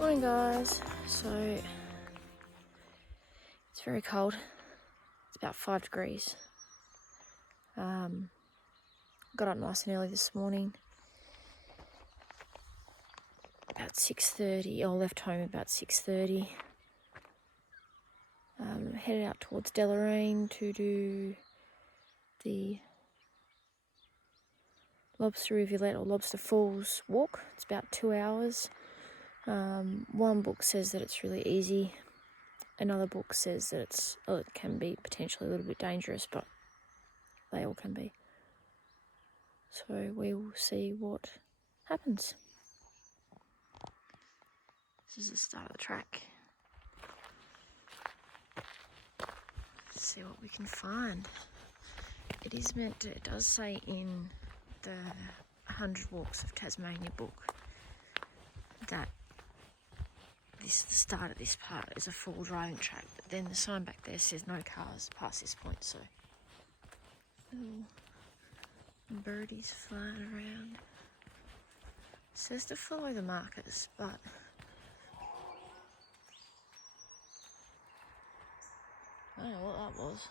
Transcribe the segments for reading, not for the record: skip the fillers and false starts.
Morning guys, so it's very cold. It's about 5 degrees. Got up nice and early this morning, about 6:30, or left home about 6:30. Headed out towards Deloraine to do the Lobster Rivulet or Lobster Falls walk. It's about 2 hours. One book says that it's really easy. Another book says that it can be potentially a little bit dangerous, but they all can be. So we will see what happens. This is the start of the track. Let's see what we can find. It does say in the 100 Walks of Tasmania book that the start of this part is a full driving track, but then the sign back there says no cars past this point, so little birdies flying around. It says to follow the markers, but I don't know what that was.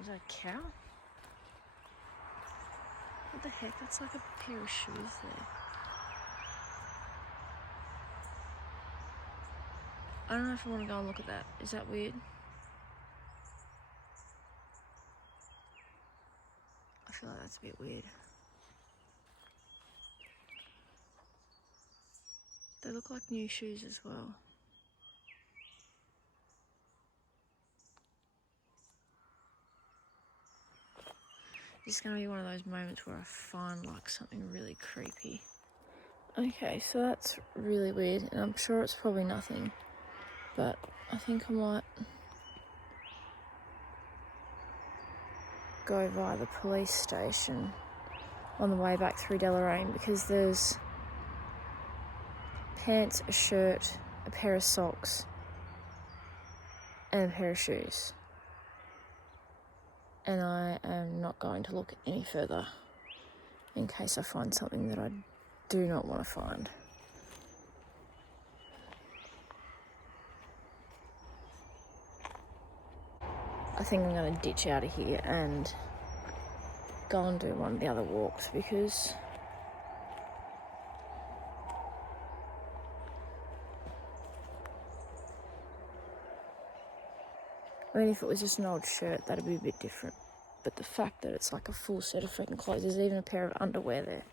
Was that a cow? What the heck? That's like a pair of shoes there. I don't know if I want to go and look at that. Is that weird? I feel like that's a bit weird. They look like new shoes as well. This is going to be one of those moments where I find like something really creepy. Okay, so that's really weird, and I'm sure it's probably nothing, but I think I might go via the police station on the way back through Deloraine, because there's pants, a shirt, a pair of socks, and a pair of shoes. And I am not going to look any further in case I find something that I do not want to find. I think I'm going to ditch out of here and go and do one of the other walks, because I mean, if it was just an old shirt, that'd be a bit different. But the fact that it's like a full set of freaking clothes, there's even a pair of underwear there.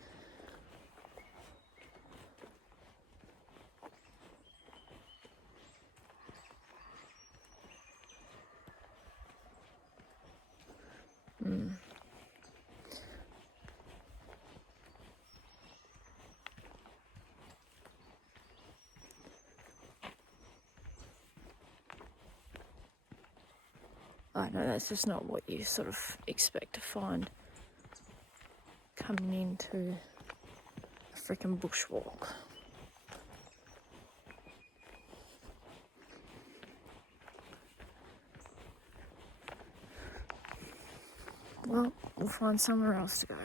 I know that's just not what you sort of expect to find coming into a freaking bushwalk. Well, we'll find somewhere else to go.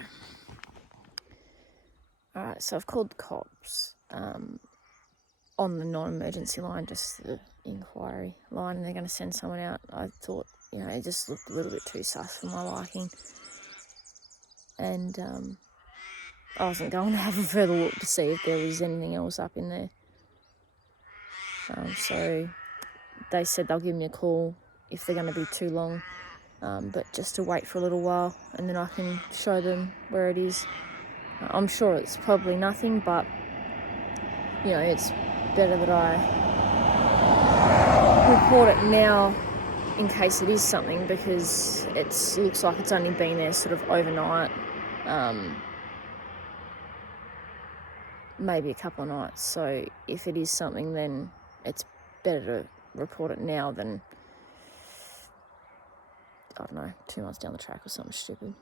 Alright, so I've called the cops on the non-emergency line, just the inquiry line, and they're going to send someone out. I thought, it just looked a little bit too sus for my liking. And I wasn't going to have a further look to see if there was anything else up in there. So they said they'll give me a call if they're going to be too long, but just to wait for a little while, and then I can show them where it is. I'm sure it's probably nothing, but it's better that I report it now in case it is something, because it looks like it's only been there sort of overnight, maybe a couple of nights. So if it is something, then it's better to report it now than, I don't know, 2 months down the track or something stupid.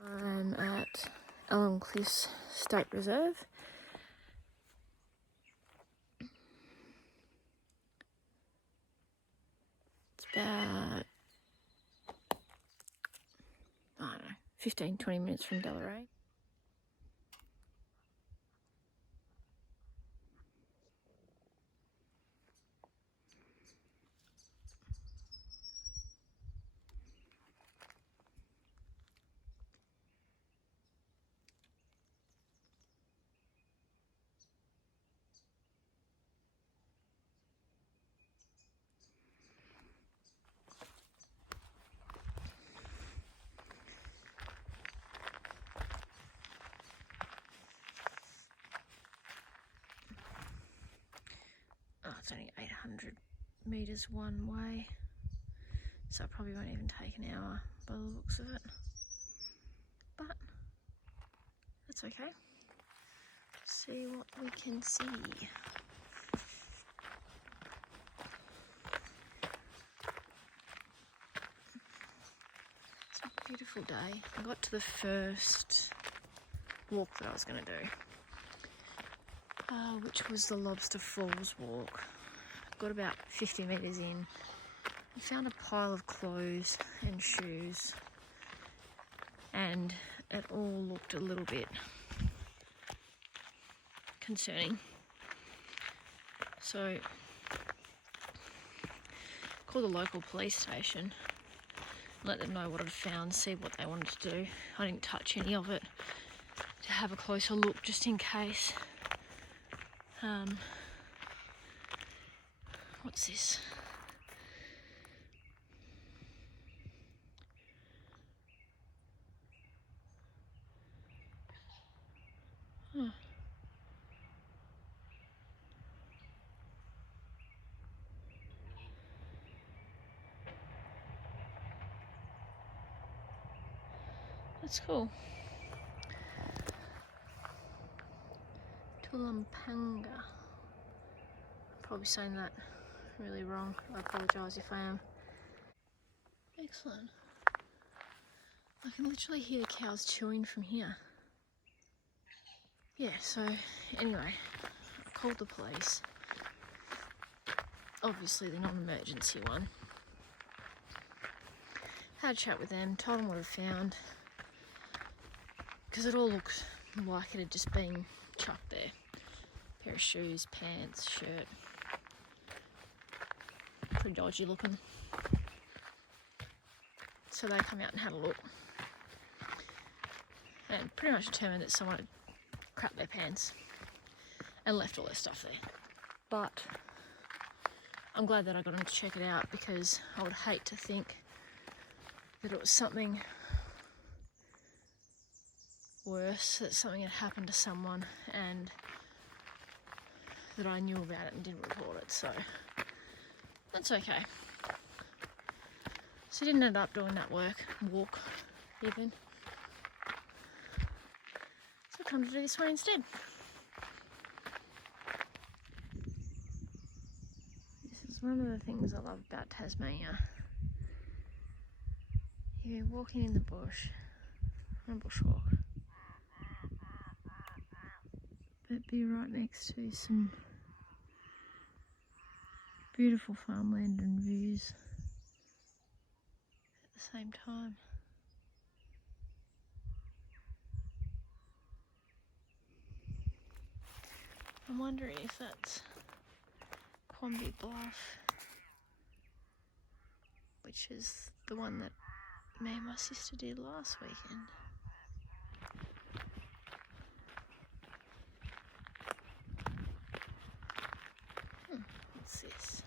I'm at Alum Cliffs State Reserve. It's about, 15-20 minutes from Deloraine. Oh, it's only 800 metres one way, so it probably won't even take an hour by the looks of it, but that's okay. See what we can see. It's a beautiful day. I got to the first walk that I was going to do, which was the Lobster Falls walk. Got about 50 metres in and found a pile of clothes and shoes, and it all looked a little bit concerning. So called the local police station, let them know what I'd found, see what they wanted to do. I didn't touch any of it to have a closer look just in case. What's this? Huh. That's cool. Tulampanga. Probably saying that really wrong. I apologise if I am. Excellent. I can literally hear the cows chewing from here. Yeah, so anyway, I called the police. Obviously the non-emergency one. Had a chat with them, told them what I'd found, because it all looked like it had just been chucked there. Pair of shoes, pants, shirt. Pretty dodgy looking. So they come out and had a look, and pretty much determined that someone had crapped their pants and left all their stuff there. But I'm glad that I got them to check it out, because I would hate to think that it was something worse, that something had happened to someone and that I knew about it and didn't report it, so that's okay. So I didn't end up doing that walk even. So I come to do this one instead. This is one of the things I love about Tasmania. You're walking in the bush, on a bushwalk, but be right next to some beautiful farmland and views at the same time. I'm wondering if that's Quamby Bluff, which is the one that me and my sister did last weekend. What's this?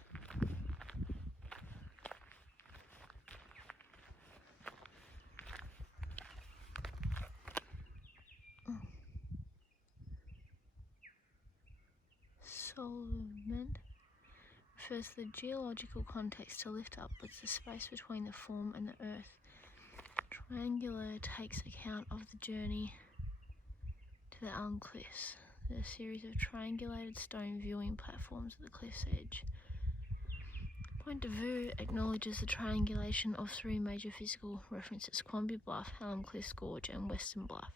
Solvent refers to the geological context to lift upwards the space between the form and the earth. Triangular takes account of the journey to the Alum Cliffs. There are a series of triangulated stone viewing platforms at the cliff's edge. Point de vue acknowledges the triangulation of three major physical references: Quamby Bluff, Alum Cliffs Gorge and Western Bluff,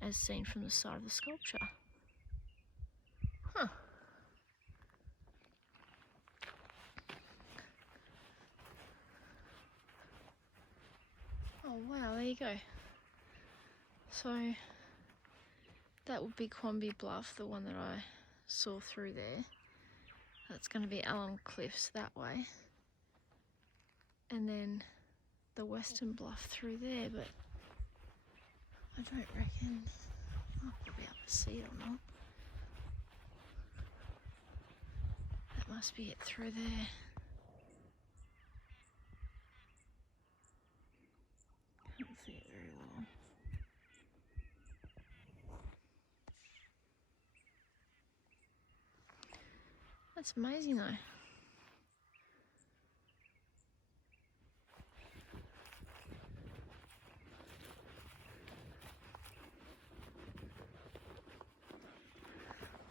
as seen from the side of the sculpture. Huh. Oh wow, there you go. So that would be Quamby Bluff, the one that I saw through there. That's going to be Alum Cliffs that way. And then the Western Bluff through there, but I don't reckon I'll be able to see it or not. That must be it through there. Can't see it very well. That's amazing though.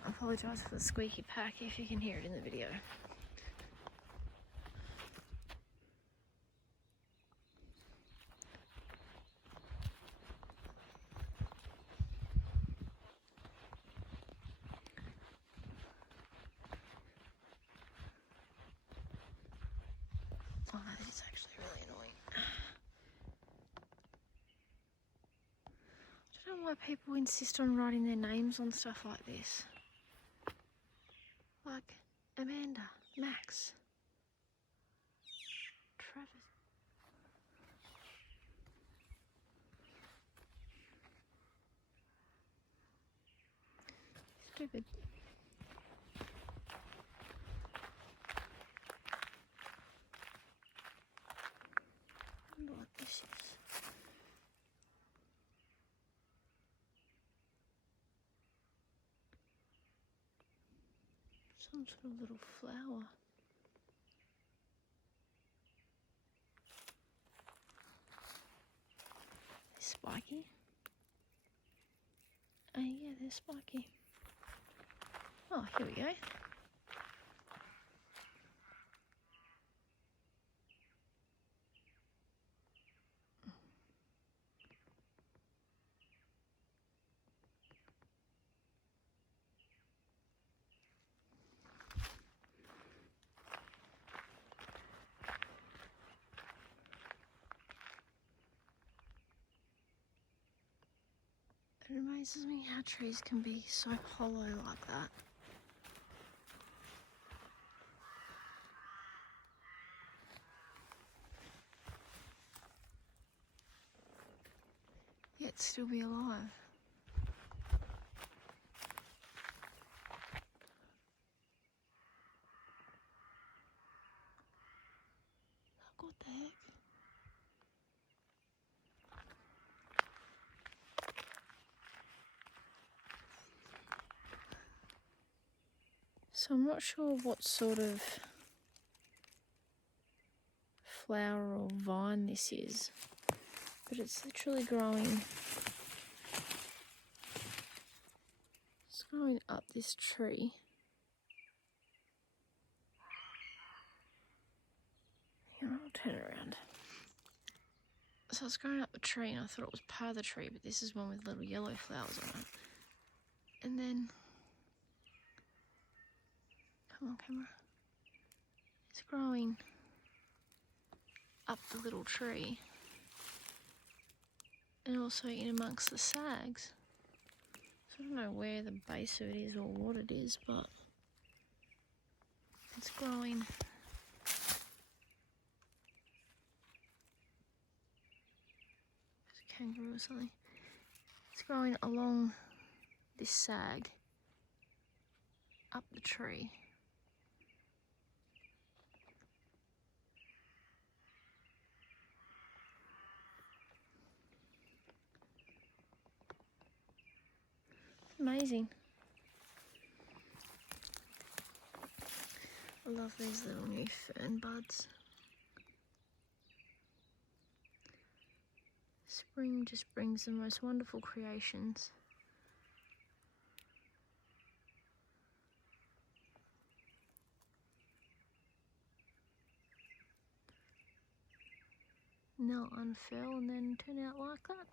I apologise for the squeaky pack if you can hear it in the video. Oh, that is actually really annoying. I don't know why people insist on writing their names on stuff like this. Like Amanda, Max, Travis. Stupid. I wonder what this is. Some sort of little flower. They're spiky. Oh yeah, they're spiky. Oh, here we go. It amazes me how trees can be so hollow like that. Yet still be alive. What the heck? So I'm not sure what sort of flower or vine this is, but it's literally growing. It's growing up this tree. Here, I'll turn it around. So it's growing up the tree and I thought it was part of the tree, but this is one with little yellow flowers on it. And then, come on camera, it's growing up the little tree and also in amongst the sags. So I don't know where the base of it is or what it is, but it's growing. It's a kangaroo or something. It's growing along this sag up the tree. Amazing. I love these little new fern buds. Spring just brings the most wonderful creations. And they'll unfurl and then turn out like that.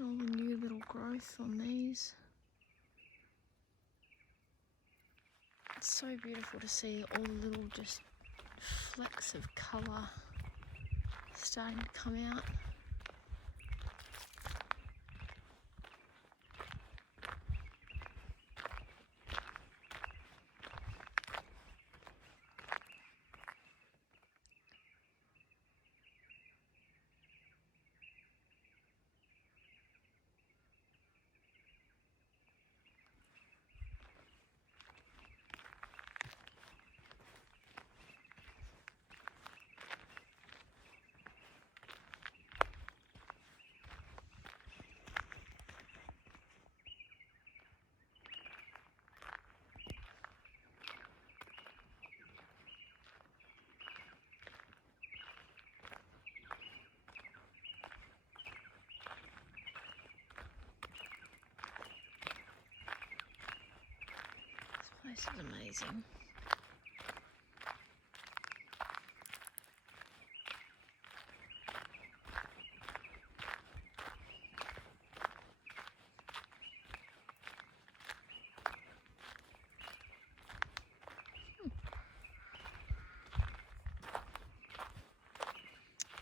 All the new little growth on these. It's so beautiful to see all the little just flecks of colour starting to come out. This is amazing.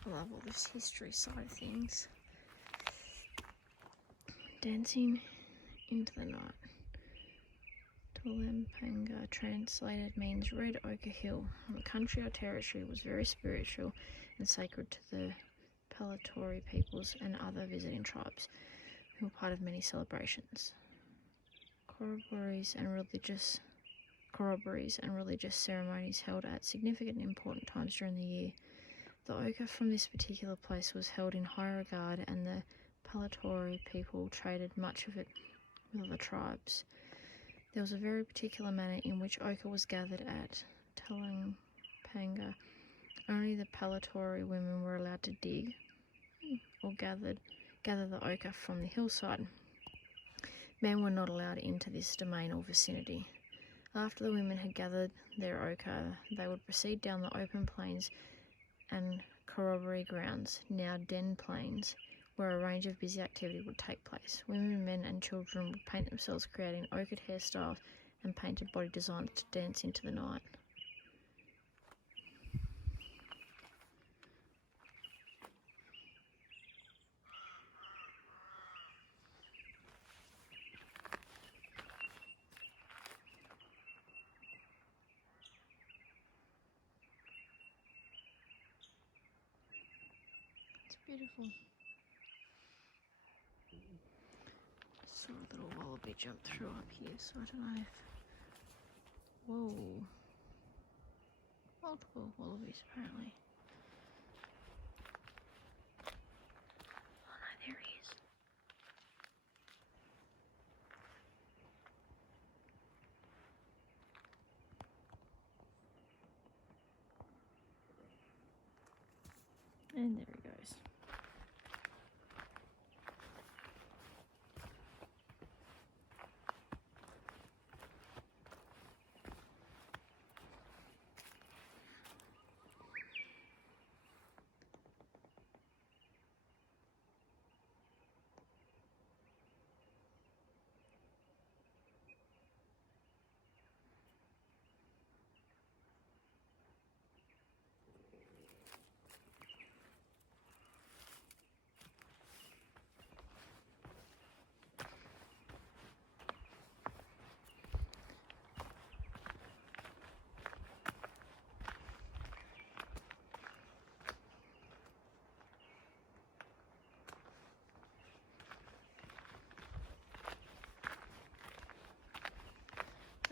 I love all this history side of things. Dancing into the night. Tulampanga translated means Red Ochre Hill. The country or territory was very spiritual and sacred to the Palatori peoples and other visiting tribes, who were part of many celebrations. Corroborees and religious ceremonies held at significant and important times during the year. The ochre from this particular place was held in high regard, and the Palatori people traded much of it with other tribes. There was a very particular manner in which ochre was gathered at Tulampanga. Only the Palatori women were allowed to dig or gather the ochre from the hillside. Men were not allowed into this domain or vicinity. After the women had gathered their ochre, they would proceed down the open plains and corroboree grounds, now den plains, where a range of busy activity would take place. Women, men and children would paint themselves, creating ochred hairstyles and painted body designs to dance into the night. It's beautiful. Saw a little wallaby jump through up here, so I don't know if... Whoa. Multiple wallabies, apparently. Oh no, there he is. And there he goes.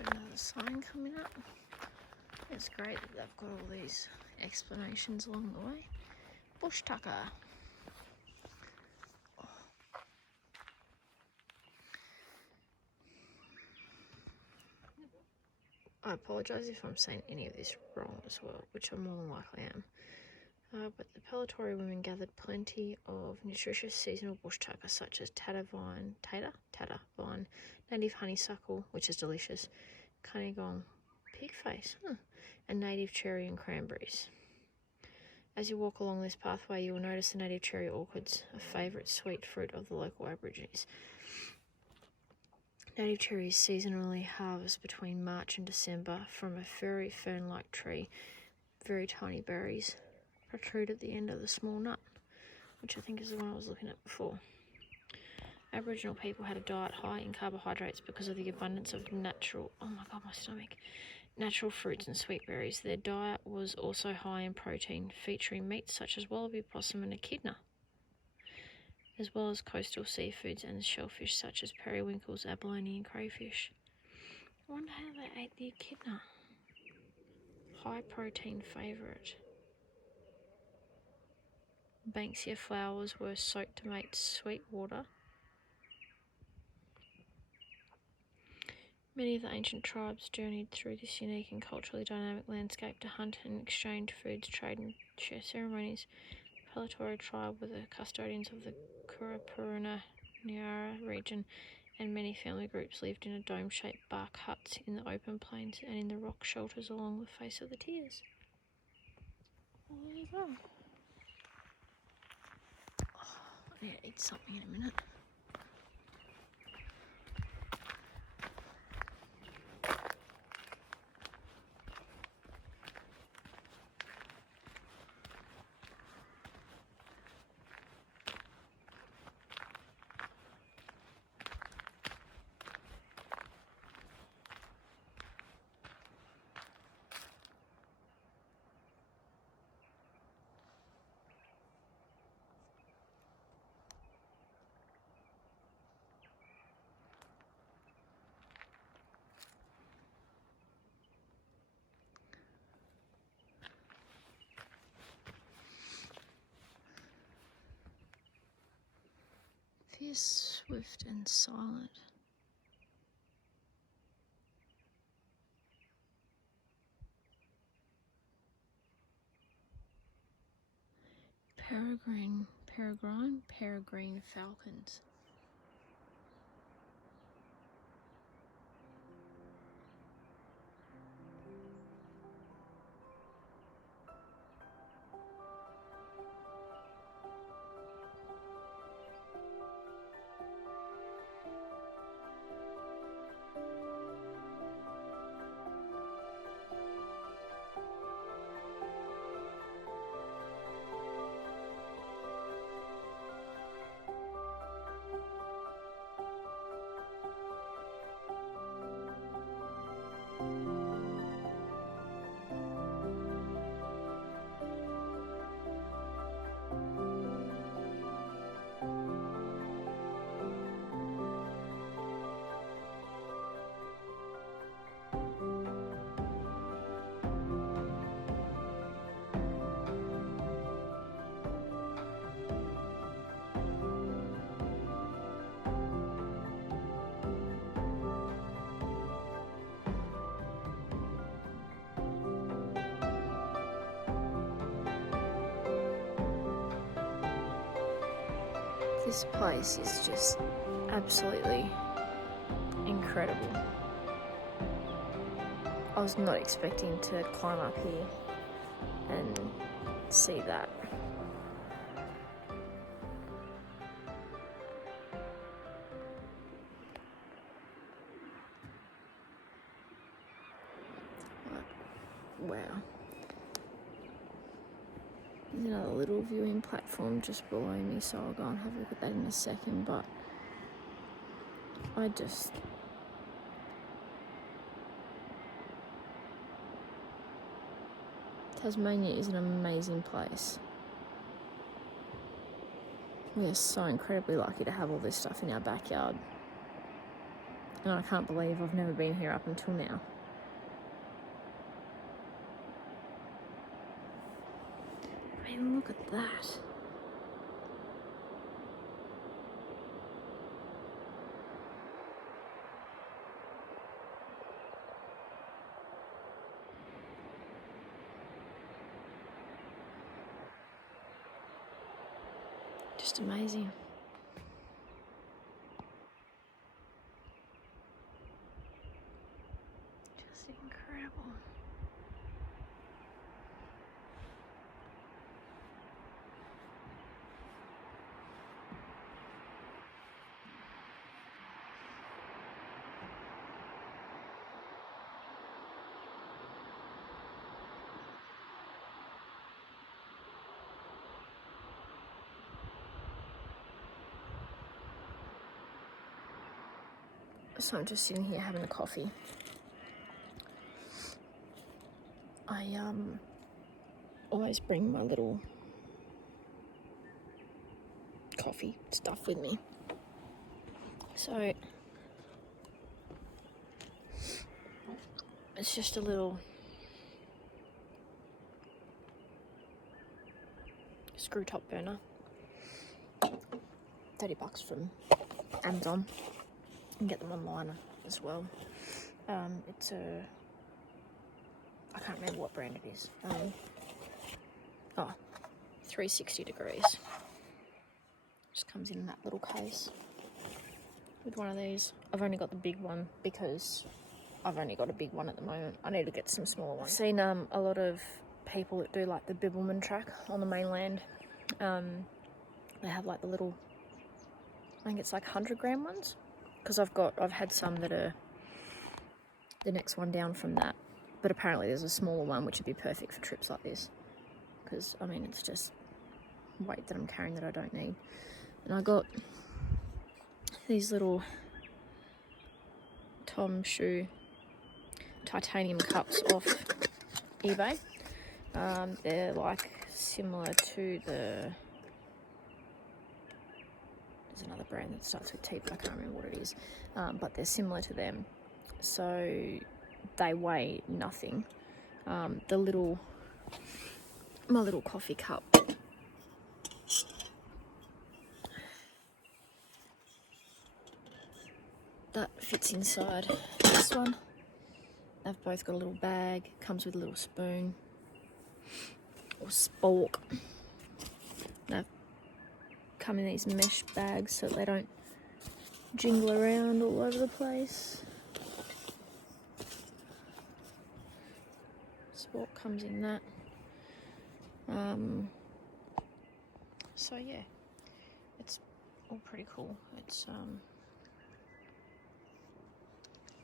Another sign coming up. It's great that they've got all these explanations along the way. Bush tucker. I apologise if I'm saying any of this wrong as well, which I more than likely am. But the Palatori women gathered plenty of nutritious seasonal bush tucker such as tatter vine, native honeysuckle, which is delicious, Cunningham pig face, and native cherry and cranberries. As you walk along this pathway, you will notice the native cherry orchids, a favourite sweet fruit of the local Aborigines. Native cherries seasonally harvest between March and December from a very fern-like tree. Very tiny berries protrude at the end of the small nut, which I think is the one I was looking at before. Aboriginal people had a diet high in carbohydrates because of the abundance of natural fruits and sweet berries. Their diet was also high in protein, featuring meats such as wallaby, possum and echidna, as well as coastal seafoods and shellfish such as periwinkles, abalone and crayfish. I wonder how they ate the echidna. High protein favourite. Banksia flowers were soaked to make sweet water. Many of the ancient tribes journeyed through this unique and culturally dynamic landscape to hunt and exchange foods, trade and share ceremonies. The Palatori tribe were the custodians of the Kurapuruna Nyara region, and many family groups lived in a dome-shaped bark huts in the open plains and in the rock shelters along the face of the tiers. Well, there you go. I need to eat something in a minute. Fierce, swift and silent. Peregrine falcons. This place is just absolutely incredible. I was not expecting to climb up here and see that. Wow. There's another little viewing platform just below me, so I'll go and have a look at that in a second, but Tasmania is an amazing place. We are so incredibly lucky to have all this stuff in our backyard. And I can't believe I've never been here up until now. I mean, look at that. Just amazing. Just incredible. So I'm just sitting here having a coffee. I always bring my little coffee stuff with me. So it's just a little screw top burner. $30 from Amazon. You can get them online as well. It's a, I can't remember what brand it is. 360 degrees. Just comes in that little case with one of these. I've only got the big one because I've only got a big one at the moment. I need to get some smaller ones. I've seen a lot of people that do like the Bibbulmun track on the mainland. They have like the little, I think it's like 100-gram ones, because I've had some that are the next one down from that, but apparently there's a smaller one which would be perfect for trips like this, because I mean it's just weight that I'm carrying that I don't need. And I got these little Tom Shoe titanium cups off eBay. They're like similar to there's another brand that starts with T, but I can't remember what it is. But they're similar to them. So they weigh nothing. My little coffee cup that fits inside this one. They've both got a little bag, comes with a little spoon or spork. They've come in these mesh bags so they don't jingle around all over the place. Spork comes in that. So yeah, it's all pretty cool. It's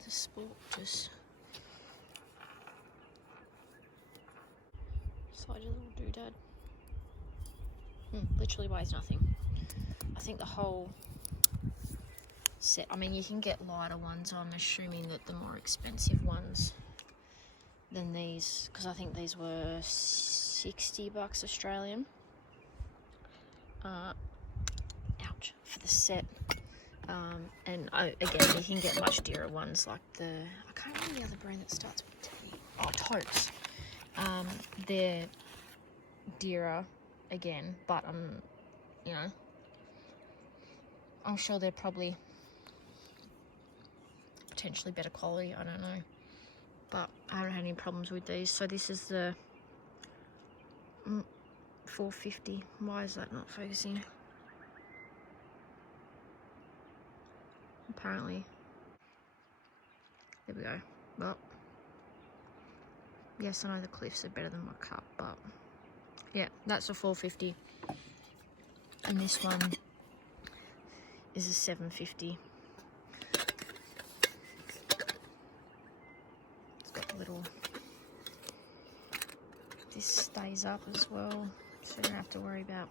the Spork just slide your little doodad. Literally weighs nothing. I think the whole set, I mean you can get lighter ones, I'm assuming that the more expensive ones than these, because I think these were $60 Australian. Ouch, for the set. And again, you can get much dearer ones like I can't remember the other brand that starts with T. Oh, Totes. They're dearer again, but I'm sure they're probably potentially better quality, I don't know. But I haven't had any problems with these. So this is the 450. Why is that not focusing? Apparently. There we go. Well, yes, I know the Cliffs are better than my cup, but yeah, that's a 450. And this one is a 750. It's got the little, this stays up as well, so you don't have to worry about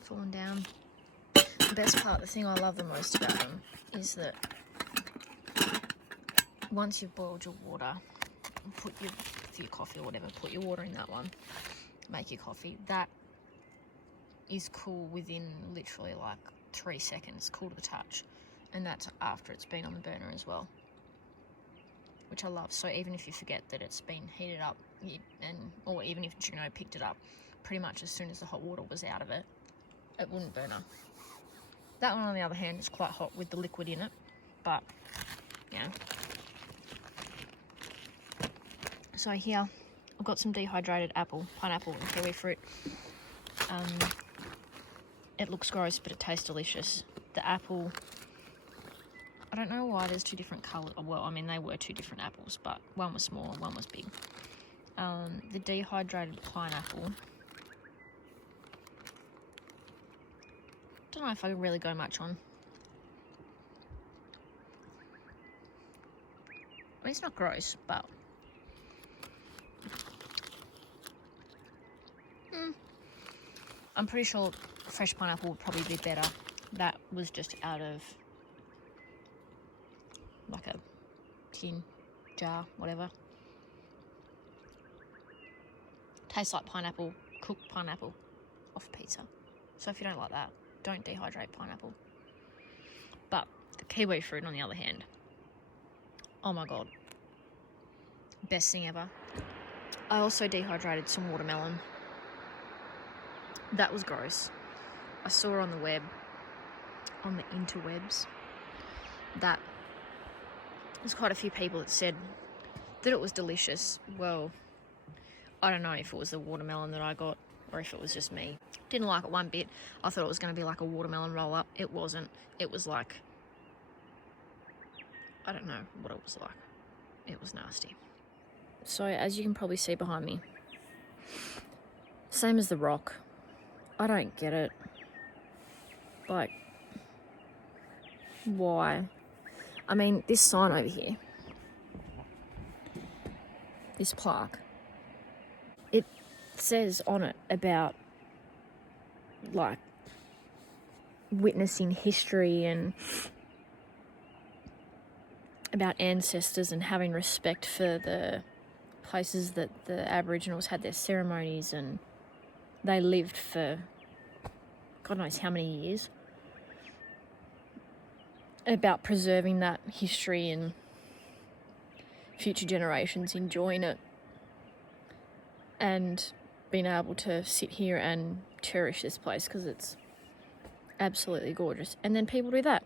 falling down. The best part, the thing I love the most about them is that once you've boiled your water, put your coffee or whatever, put your water in that one, make your coffee, that is cool within literally like 3 seconds, cool to the touch, and that's after it's been on the burner as well, which I love. So even if you forget that it's been heated up, or even if you picked it up, pretty much as soon as the hot water was out of it, it wouldn't burn up. That one on the other hand is quite hot with the liquid in it, but yeah. So here I've got some dehydrated apple, pineapple and kiwi fruit. It looks gross, but it tastes delicious. The apple, I don't know why there's two different colours. Well, I mean, they were two different apples, but one was small and one was big. The dehydrated pineapple, don't know if I can really go much on. I mean, it's not gross, but I'm pretty sure fresh pineapple would probably be better. That was just out of like a tin, jar, whatever. Tastes like pineapple, cooked pineapple off pizza. So if you don't like that, don't dehydrate pineapple. But the kiwi fruit, on the other hand, oh my god, best thing ever. I also dehydrated some watermelon. That was gross. I saw on the web, on the interwebs, that there's quite a few people that said that it was delicious. Well, I don't know if it was the watermelon that I got or if it was just me. Didn't like it one bit. I thought it was going to be like a watermelon roll-up. It wasn't. It was like, I don't know what it was like. It was nasty. So as you can probably see behind me, same as the rock. I don't get it. Like, why? I mean, this sign over here, this plaque, it says on it about, like, witnessing history and about ancestors and having respect for the places that the Aboriginals had their ceremonies and they lived for God knows how many years. About preserving that history and future generations enjoying it and being able to sit here and cherish this place because it's absolutely gorgeous. And then people do that.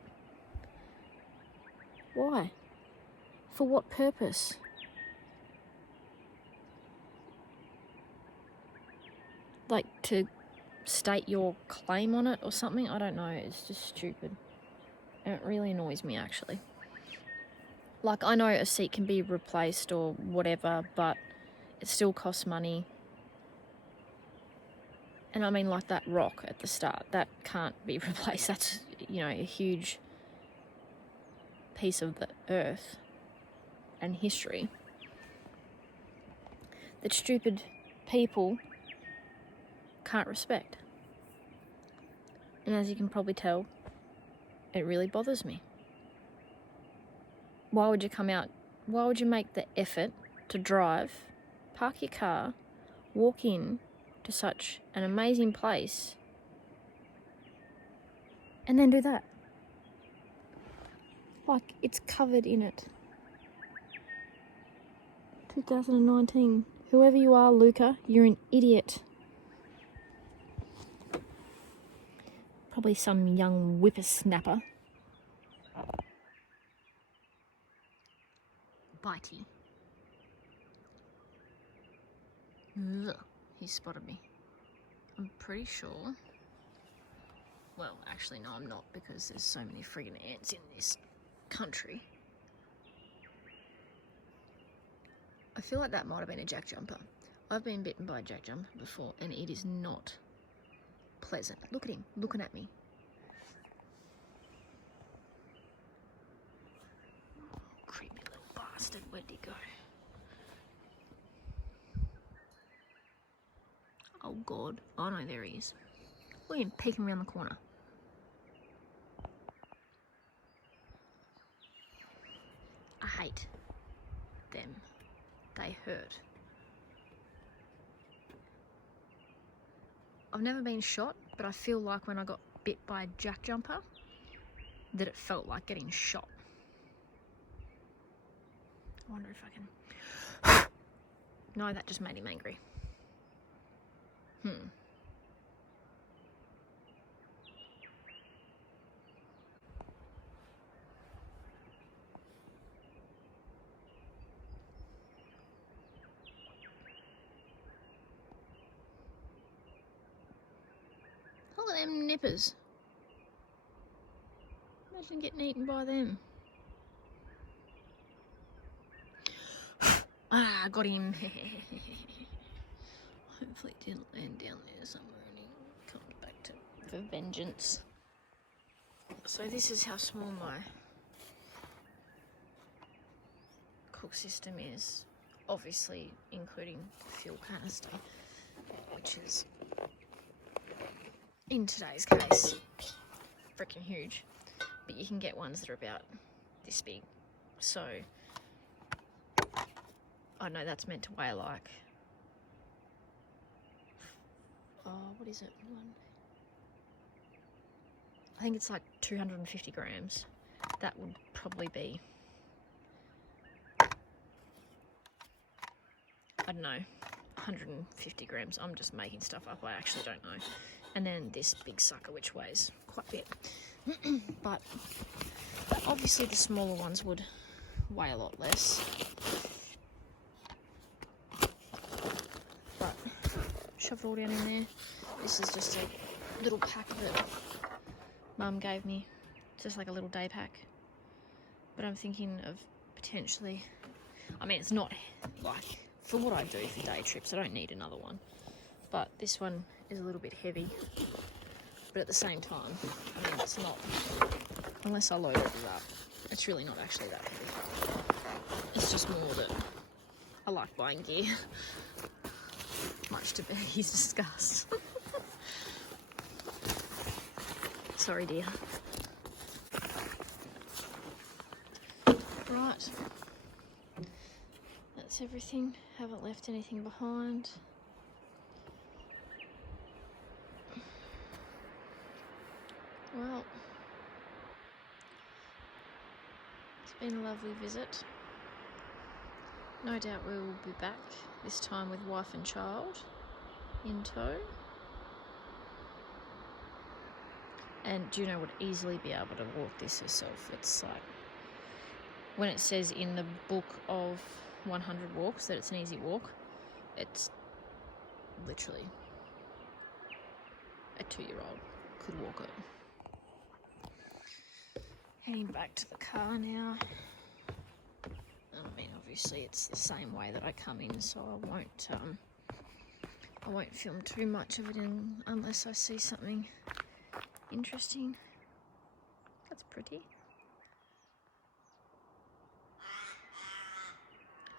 Why? For what purpose? Like to state your claim on it or something? I don't know. It's just stupid. And it really annoys me, actually. Like, I know a seat can be replaced or whatever, but it still costs money. And I mean, like that rock at the start, that can't be replaced. That's, you know, a huge piece of the earth and history that stupid people can't respect. And as you can probably tell, it really bothers me. Why would you come out? Why would you make the effort to drive, park your car, walk in to such an amazing place, and then do that? Like, it's covered in it. 2019. Whoever you are, Luca, you're an idiot. Probably some young whippersnapper. Bitey. Ugh, he spotted me. I'm pretty sure. Well, actually, no, I'm not, because there's so many friggin' ants in this country. I feel like that might have been a jack jumper. I've been bitten by a jack jumper before, and it is not pleasant. Look at him, looking at me. Oh, creepy little bastard, where'd he go? Oh God, oh no, there he is. Look at him peeking around the corner. I hate them. They hurt. I've never been shot, but I feel like when I got bit by a jack jumper, that it felt like getting shot. I wonder if I can... No, that just made him angry. Look at them nippers. Imagine getting eaten by them. Ah, got him. Hopefully it didn't land down there somewhere and he comes back for vengeance. So this is how small my cook system is. Obviously including the fuel canister, which is, in today's case, freaking huge. But you can get ones that are about this big So, I know that's meant to weigh like, what is it? I think it's like 250 grams. That would probably be, I don't know, 150 grams. I'm just making stuff up. I actually don't know. And then this big sucker, which weighs quite a bit. But obviously the smaller ones would weigh a lot less. But shove it all down in there. This is just a little pack that Mum gave me. It's just like a little day pack. But I'm thinking of potentially, I mean, it's not like, for what I do for day trips, I don't need another one. But this one is a little bit heavy. But at the same time, I mean, it's not, unless I load it up, it's really not actually that heavy. It's just more that I like buying gear, much to Becky's disgust. Sorry, dear. Right. That's everything. Haven't left anything behind. Well, it's been a lovely visit. No doubt we will be back, this time with wife and child in tow. And do you know, would easily be able to walk this herself. It's like, when it says in the book of 100 walks that it's an easy walk, it's literally a 2-year-old could walk it. Heading back to the car now. I mean, obviously it's the same way that I come in, so I won't film too much of it unless I see something interesting. That's pretty.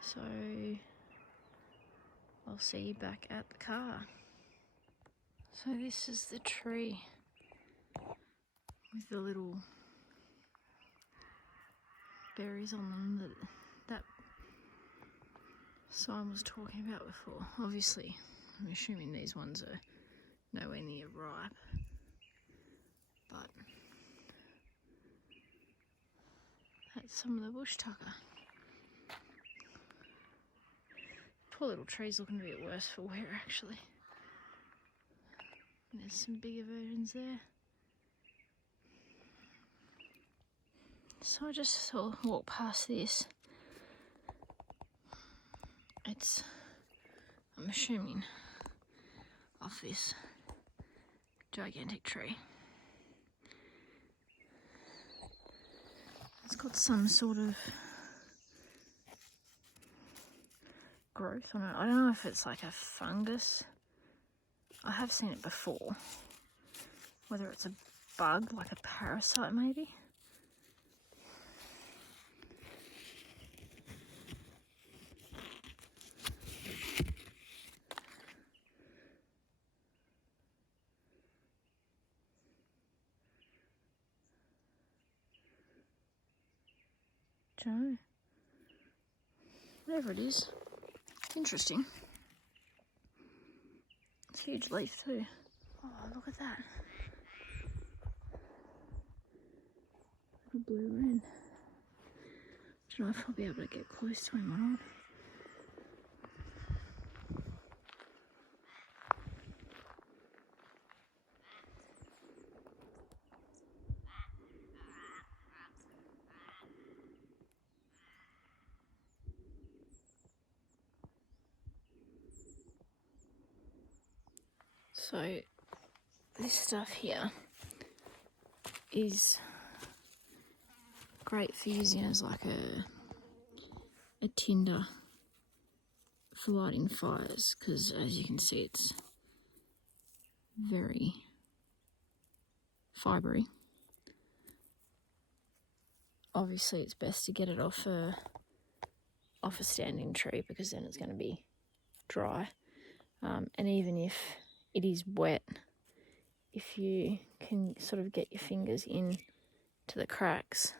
So I'll see you back at the car. So this is the tree with the little berries on them that Simon was talking about before. Obviously, I'm assuming these ones are nowhere near ripe, but that's some of the bush tucker. Poor little tree's looking a bit worse for wear, actually. And there's some bigger versions there. So I just sort of walk past this. It's, I'm assuming, off this gigantic tree. It's got some sort of growth on it. I don't know if it's like a fungus. I have seen it before. Whether it's a bug, like a parasite maybe. Don't know. Whatever it is. Interesting. It's a huge leaf too. Oh, look at that. Little blue wren. Don't know if I'll be able to get close to him or not. So this stuff here is great for using as like a tinder for lighting fires, because as you can see it's very fibrous. Obviously it's best to get it off a standing tree, because then it's going to be dry, and even if it is wet, if you can sort of get your fingers in to the cracks,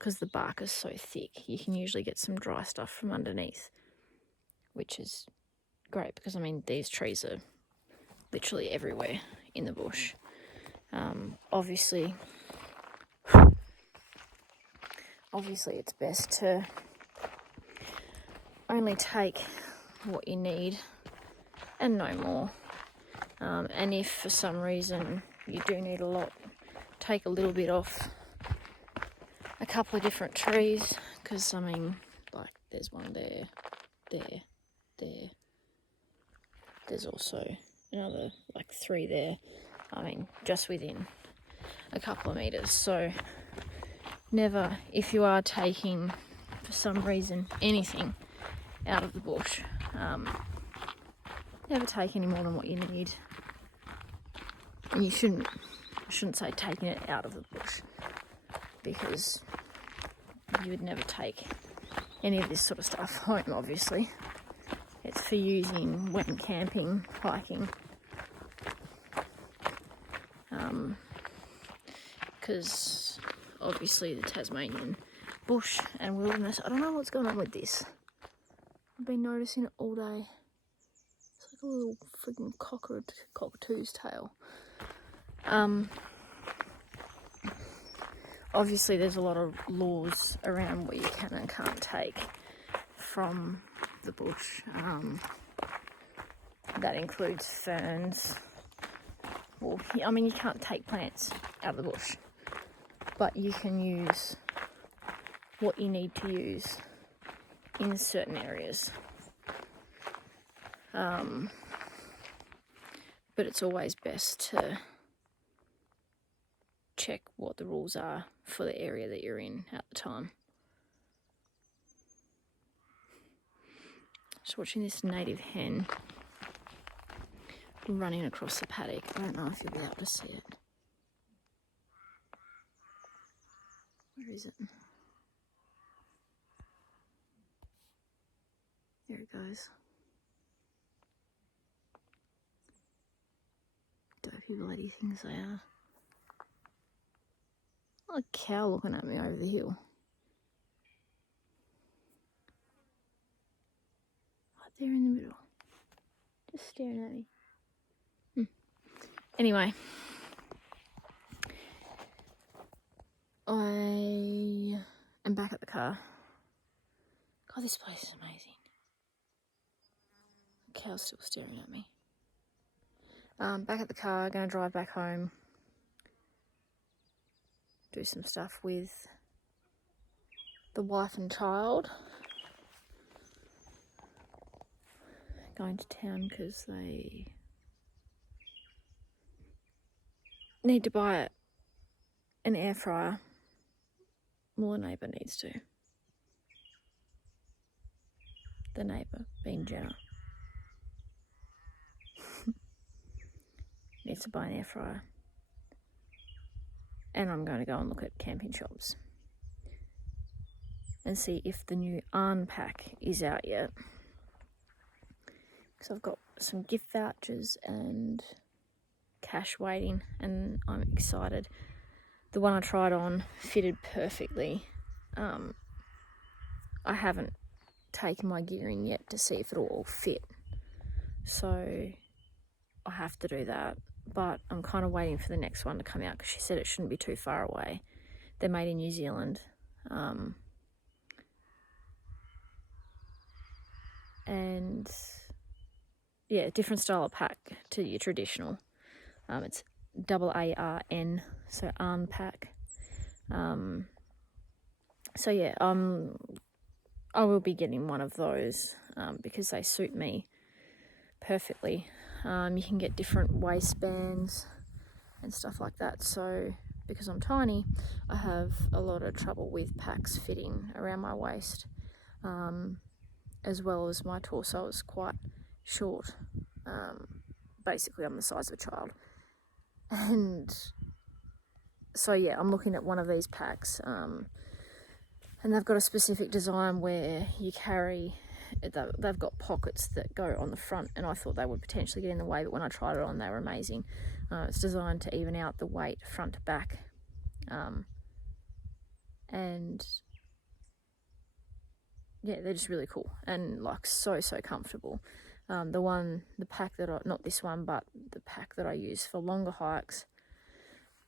because the bark is so thick, you can usually get some dry stuff from underneath, which is great because, I mean, these trees are literally everywhere in the bush. Obviously it's best to only take what you need and no more. And if for some reason you do need a lot, take a little bit off a couple of different trees, because, I mean, like, there's one there. There's also another, like, 3 there. I mean, just within a couple of meters. So never, if you are taking, for some reason, anything out of the bush, never take any more than what you need. And you shouldn't say taking it out of the bush, because you would never take any of this sort of stuff home, obviously. It's for using when camping, hiking, because obviously the Tasmanian bush and wilderness, I don't know what's going on with this. I've been noticing it all day. It's like a little freaking cockatoo's tail. Obviously there's a lot of laws around what you can and can't take from the bush. That includes ferns. Well, I mean, you can't take plants out of the bush, but you can use what you need to use in certain areas. But it's always best to check what the rules are for the area that you're in at the time. Just watching this native hen running across the paddock. I don't know if you'll be able to see it. Where is it? There it goes. Dopey bloody things they are. Like a cow looking at me over the hill. Right there in the middle. Just staring at me. Anyway. I am back at the car. God, this place is amazing. The cow's still staring at me. Back at the car, gonna drive back home. Do some stuff with the wife and child. Going to town because they need to buy an air fryer. Well, the neighbour needs to. The neighbour, being Jenna, needs to buy an air fryer. And I'm going to go and look at camping shops and see if the new Arn pack is out yet. Because I've got some gift vouchers and cash waiting, and I'm excited. The one I tried on fitted perfectly. I haven't taken my gear in yet to see if it'll all fit. So I have to do that. But I'm kind of waiting for the next one to come out because she said it shouldn't be too far away. They're made in New Zealand. And yeah, different style of pack to your traditional. It's AARN, so Arn pack. So yeah, I will be getting one of those because they suit me perfectly. You can get different waistbands and stuff like that. So because I'm tiny, I have a lot of trouble with packs fitting around my waist, as well as my torso is quite short. Basically, I'm the size of a child. And so yeah, I'm looking at one of these packs, and they've got a specific design where you carry, they've got pockets that go on the front, and I thought they would potentially get in the way, but when I tried it on, they were amazing. It's designed to even out the weight front to back, and yeah, they're just really cool and like so comfortable. The pack that not this one, but the pack that I use for longer hikes,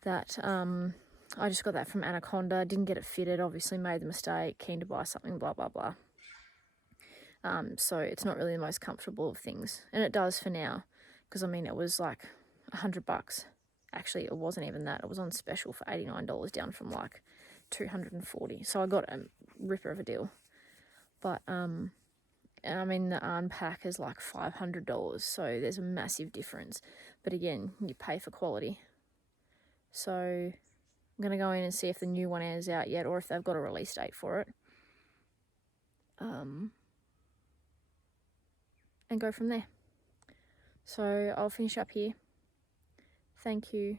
that I just got that from Anaconda, didn't get it fitted, obviously made the mistake, keen to buy something, blah blah blah. So it's not really the most comfortable of things, and it does for now, because I mean it was like $100. Actually, it wasn't even that. It was on special for $89, down from like $240. So I got a ripper of a deal. But I mean the Arn pack is like $500, so there's a massive difference. But again, you pay for quality. So I'm gonna go in and see if the new one is out yet, or if they've got a release date for it. And go from there. So I'll finish up here. Thank you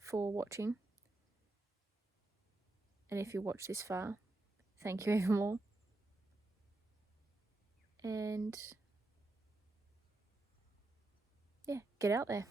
for watching. And if you watched this far, thank you even more. And yeah, get out there.